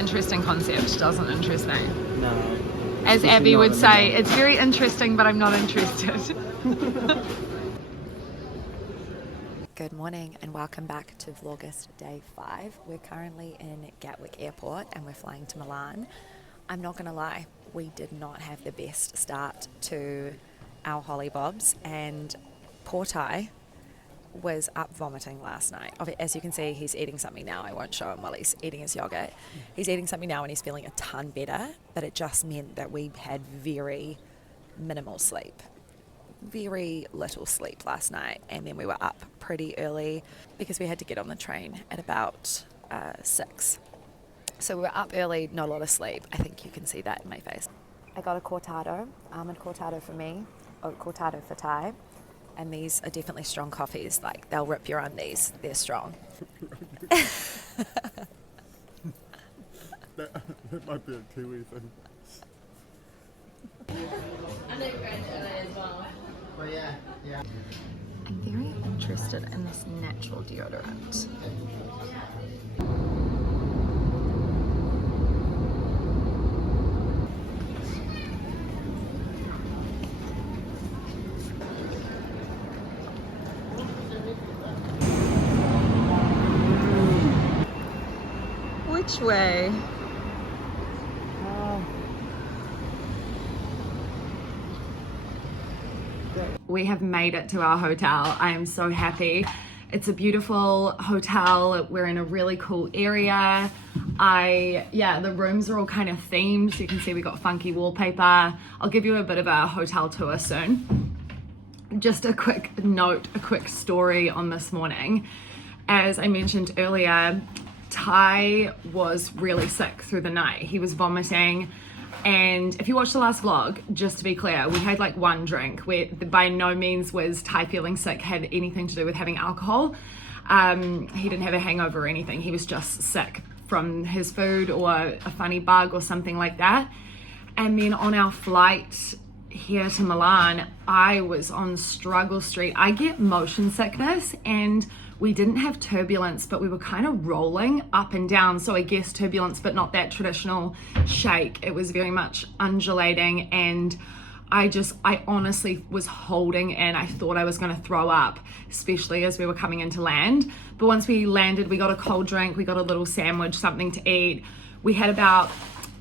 interesting concept. Doesn't interest me. No. As Abby would say, it's very interesting, but I'm not interested. Good morning and welcome back to Vlogust Day 5. We're currently in Gatwick Airport and we're flying to Milan. I'm not going to lie, we did not have the best start to our Holly Bobs, and poor Ty was up vomiting last night. As you can see, he's eating something now. I won't show him while he's eating his yogurt. He's eating something now and he's feeling a ton better, but it just meant that we had very minimal sleep. Very little sleep last night, and then we were up pretty early because we had to get on the train at about 6. So we were up early, not a lot of sleep. I think you can see that in my face. I got a cortado, almond cortado for me, oat cortado for Ty, and these are definitely strong coffees. Like, they'll rip your undies. They're strong. that might be a Kiwi thing. I know French as well. Well, yeah. I'm very interested in this natural deodorant. Which way? We have made it to our hotel. I am so happy. It's a beautiful hotel. We're in a really cool area. The rooms are all kind of themed. So you can see we got funky wallpaper. I'll give you a bit of a hotel tour soon. Just a quick note, a quick story on this morning. As I mentioned earlier, Ty was really sick through the night. He was vomiting. And if you watched the last vlog, just to be clear, we had like one drink. By no means was Ty feeling sick had anything to do with having alcohol. He didn't have a hangover or anything. He was just sick from his food or a funny bug or something like that. And then on our flight here to Milan, I was on Struggle Street. I get motion sickness, and we didn't have turbulence, but we were kind of rolling up and down. So I guess turbulence, but not that traditional shake. It was very much undulating, and I honestly was holding in. I thought I was gonna throw up, especially as we were coming into land. But once we landed, we got a cold drink, we got a little sandwich, something to eat.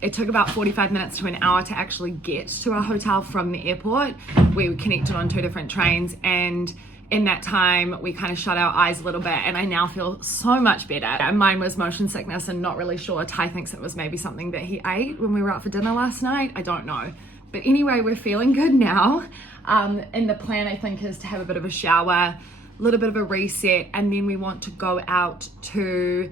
It took about 45 minutes to an hour to actually get to our hotel from the airport. We connected on 2 different trains, and in that time, we kind of shut our eyes a little bit, and I now feel so much better. Mine was motion sickness, and not really sure. Ty thinks it was maybe something that he ate when we were out for dinner last night. I don't know. But anyway, we're feeling good now. And the plan, I think, is to have a bit of a shower, a little bit of a reset, and then we want to go out to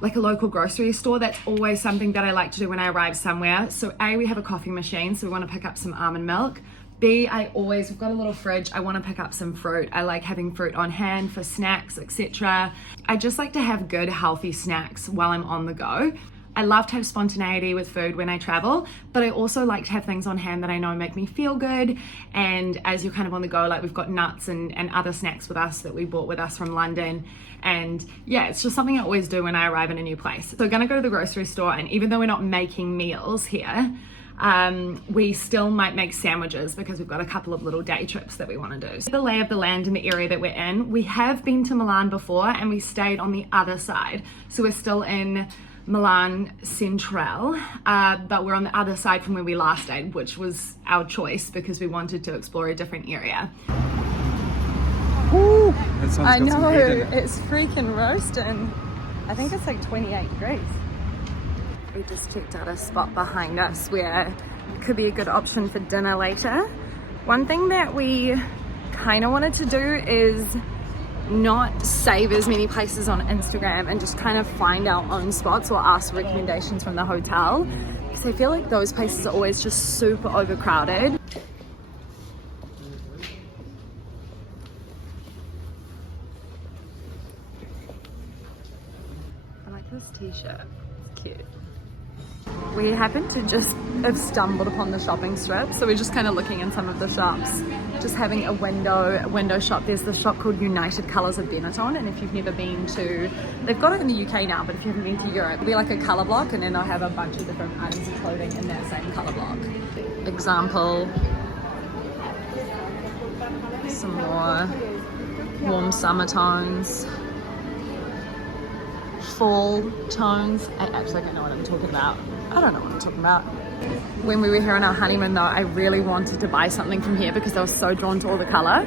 like a local grocery store. That's always something that I like to do when I arrive somewhere. So A, we have a coffee machine, so we want to pick up some almond milk. B, we've got a little fridge. I want to pick up some fruit. I like having fruit on hand for snacks, etc. I just like to have good, healthy snacks while I'm on the go. I love to have spontaneity with food when I travel, but I also like to have things on hand that I know make me feel good. And as you're kind of on the go, like we've got nuts and other snacks with us that we bought with us from London. And yeah, it's just something I always do when I arrive in a new place. So we're gonna go to the grocery store, and even though we're not making meals here, we still might make sandwiches because we've got a couple of little day trips that we want to do. So the lay of the land in the area that we're in, we have been to Milan before and we stayed on the other side. So we're still in Milan Central, but we're on the other side from where we last stayed, which was our choice because we wanted to explore a different area. Ooh, I know, it's freaking roasting. I think it's like 28 degrees. We just checked out a spot behind us where it could be a good option for dinner later. One thing that we kind of wanted to do is not save as many places on Instagram and just kind of find our own spots or ask recommendations from the hotel, because I feel like those places are always just super overcrowded. I like this t-shirt, it's cute. We happened to just have stumbled upon the shopping strip, so we're just kind of looking in some of the shops, just having a window shop. There's this shop called United Colours of Benetton, and if you've never been to, they've got it in the UK now, but if you haven't been to Europe, it'll be like a colour block, and then they'll have a bunch of different items of clothing in that same colour block. Example, some more warm summer tones, fall tones. I actually don't know what I'm talking about. I don't know what I'm talking about. When we were here on our honeymoon though, I really wanted to buy something from here because I was so drawn to all the colour.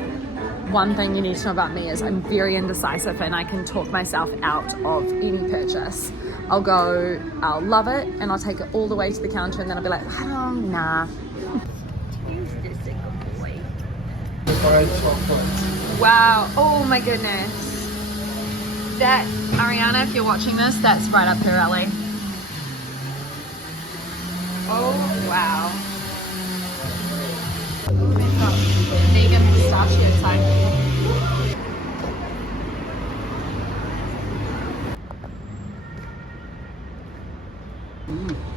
One thing you need to know about me is I'm very indecisive and I can talk myself out of any purchase. I'll love it and I'll take it all the way to the counter and then I'll be like, oh, nah. Wow, oh my goodness. That, Ariana, if you're watching this, that's right up her alley. Oh, wow. We've got vegan pistachio time.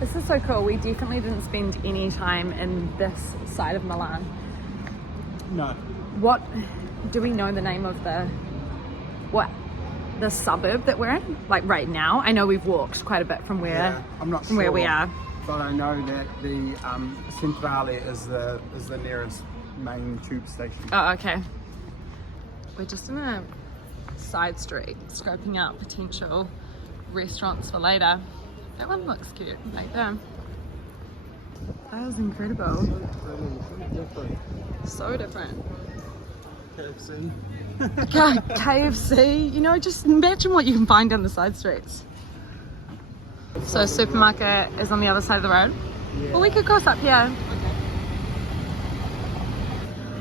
This is so cool. We definitely didn't spend any time in this side of Milan. No. What, do we know the name of the suburb that we're in? Like right now? I know we've walked quite a bit from where, I'm not from where we are. But I know that the Centrale is the nearest main tube station. Oh, okay. We're just in a side street, scoping out potential restaurants for later. That one looks cute, right there. That was incredible. So different. KFC. KFC, you know, just imagine what you can find down the side streets. So supermarket is on the other side of the road. Yeah. Well, we could cross up here.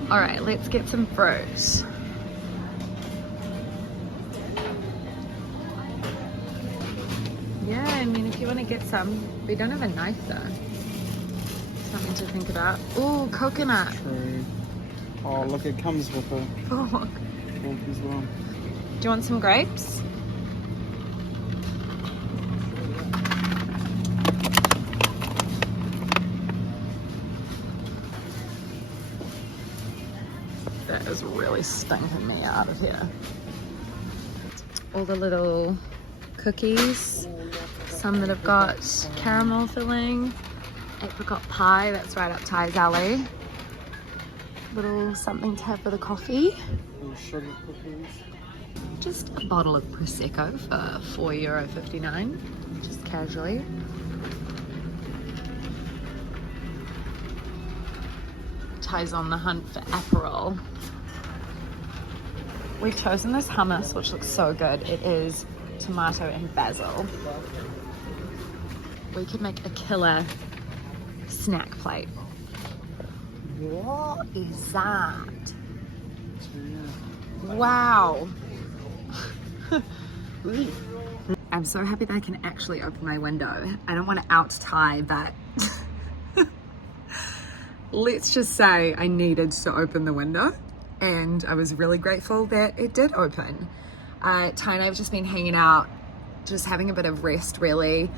All right, let's get some fruits. Yeah, I mean, if you want to get some, we don't have a knife though. Something to think about. Ooh, coconut. True. Oh, look, it comes with a fork as well. Do you want some grapes? That is really stinking me out of here. All the little cookies, some that have got caramel filling, apricot pie, that's right up Ty's alley. Little something to have with a coffee. Little sugar cookies. Just a bottle of Prosecco for €4.59, just casually. Ty's on the hunt for Aperol. We've chosen this hummus, which looks so good. It is tomato and basil. We could make a killer snack plate. What is that? Wow. I'm so happy that I can actually open my window. I don't want to out Ty, but let's just say I needed to open the window and I was really grateful that it did open. Ty and I have just been hanging out, just having a bit of rest really.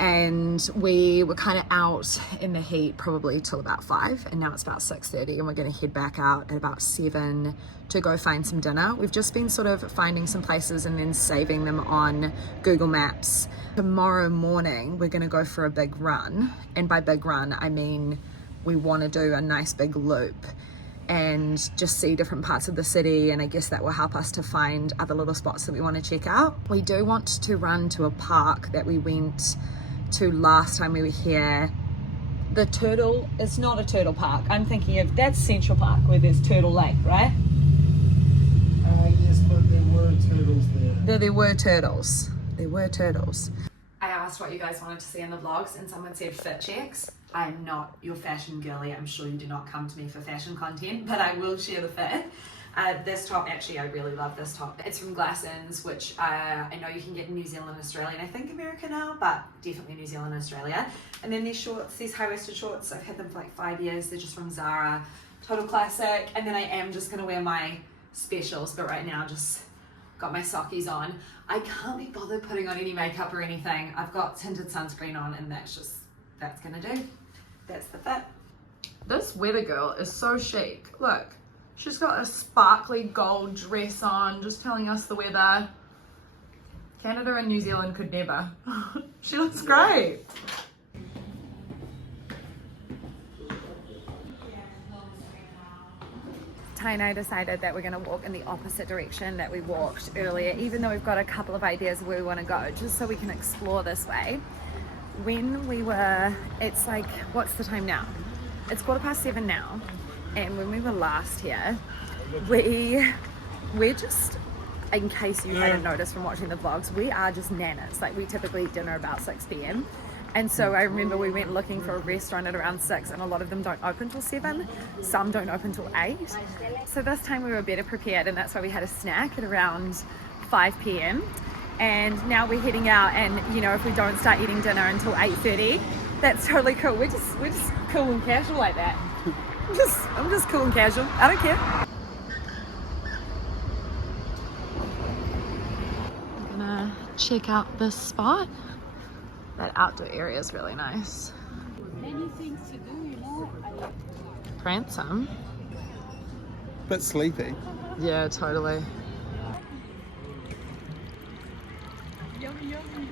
And we were kind of out in the heat probably till about 5, and now it's about 6:30 and we're going to head back out at about 7 to go find some dinner. We've just been sort of finding some places and then saving them on Google Maps. Tomorrow morning we're going to go for a big run, and by big run I mean we want to do a nice big loop and just see different parts of the city, and I guess that will help us to find other little spots that we want to check out. We do want to run to a park that we went to last time we were here. The Turtle, it's not a turtle park. I'm thinking of, that's Central Park where there's Turtle Lake, right? Yes, but there were turtles there. There were turtles. There were turtles. I asked what you guys wanted to see in the vlogs and someone said fit checks. I'm not your fashion girly. I'm sure you do not come to me for fashion content, but I will share the fit. This top, actually, I really love this top. It's from Glassons, which I know you can get in New Zealand and Australia, and I think America now, but definitely New Zealand and Australia. And then these shorts, these high-waisted shorts, I've had them for like 5 years. They're just from Zara, total classic. And then I am just gonna wear my specials, but right now just got my sockies on. I can't be bothered putting on any makeup or anything. I've got tinted sunscreen on, and that's just that's gonna do. That's the fit. This weather girl is so chic. Look, she's got a sparkly gold dress on, just telling us the weather. Canada and New Zealand could never. She looks great. Ty and I decided that we're going to walk in the opposite direction that we walked earlier, even though we've got a couple of ideas of where we want to go, just so we can explore this way. When we were, it's like, what's the time now? It's 7:15 now, and when we were last here, we're just, in case you hadn't noticed from watching the vlogs, we are just nanas. Like, we typically eat dinner about 6 p.m. And so I remember we went looking for a restaurant at around 6, and a lot of them don't open till 7. Some don't open till 8. So this time we were better prepared, and that's why we had a snack at around 5 p.m. And now we're heading out, and you know, if we don't start eating dinner until 8:30, that's totally cool. We're just cool and casual like that. I'm just cool and casual. I don't care. I'm gonna check out this spot. That outdoor area is really nice. Many things to do, you know. Ransom. Bit sleepy. Yeah, totally. Yummy, yummy.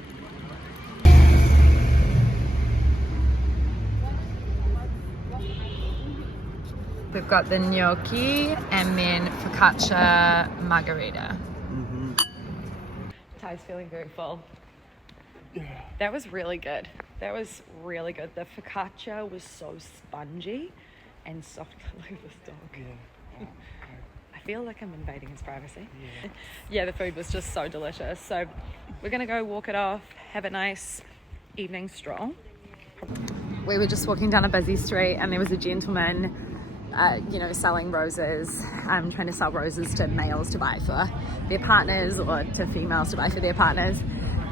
We've got the gnocchi and then focaccia margarita. Ty's feeling very full. Yeah. That was really good. That was really good. The focaccia was so spongy and soft. Look at this dog. Yeah. I feel like I'm invading his privacy. Yeah, the food was just so delicious. So we're gonna go walk it off, have a nice evening stroll. We were just walking down a busy street, and there was a gentleman, selling roses, trying to sell roses to males to buy for their partners, or to females to buy for their partners.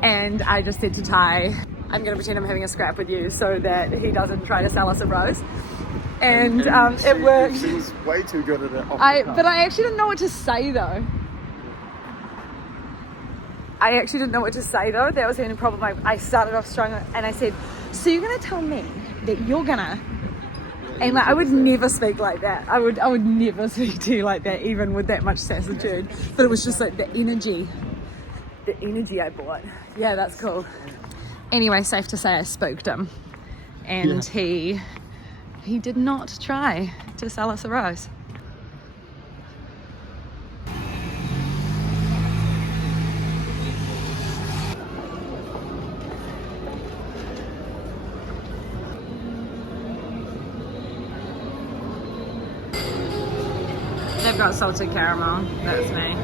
And I just said to Ty, I'm going to pretend I'm having a scrap with you so that he doesn't try to sell us a rose. And it worked. She was way too good at it. But I actually didn't know what to say though. That was the only problem. I started off strong, and I said, so you're going to tell me that you're going to... And like, I would never speak like that. I would never speak to you like that, even with that much sassitude. But it was just like the energy I brought. Yeah, that's cool. Anyway, safe to say I spooked him, and he did not try to sell us a rose. They've got salted caramel. That's me.